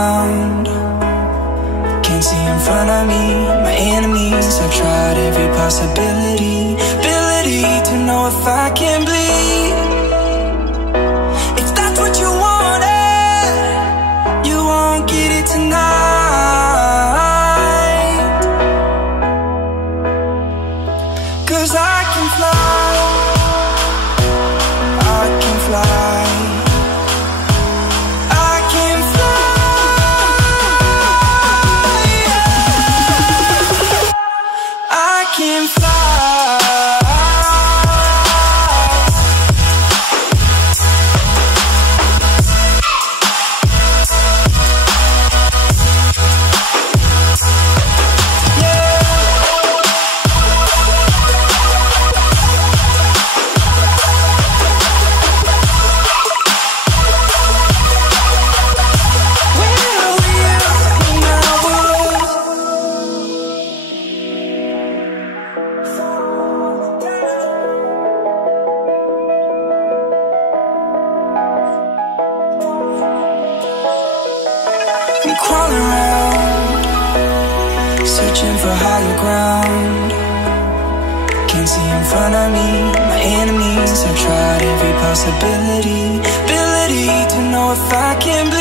ground. Can't see in front of me, my enemies. I've tried every possibility, ability to know if I can bleed. If that's what you wanted, you won't get it tonight. 'Cause I can fly, I can fly. Can I'm crawling around, searching for higher ground. Can't see in front of me, my enemies. I've tried every possibility, ability to know if I can bleed.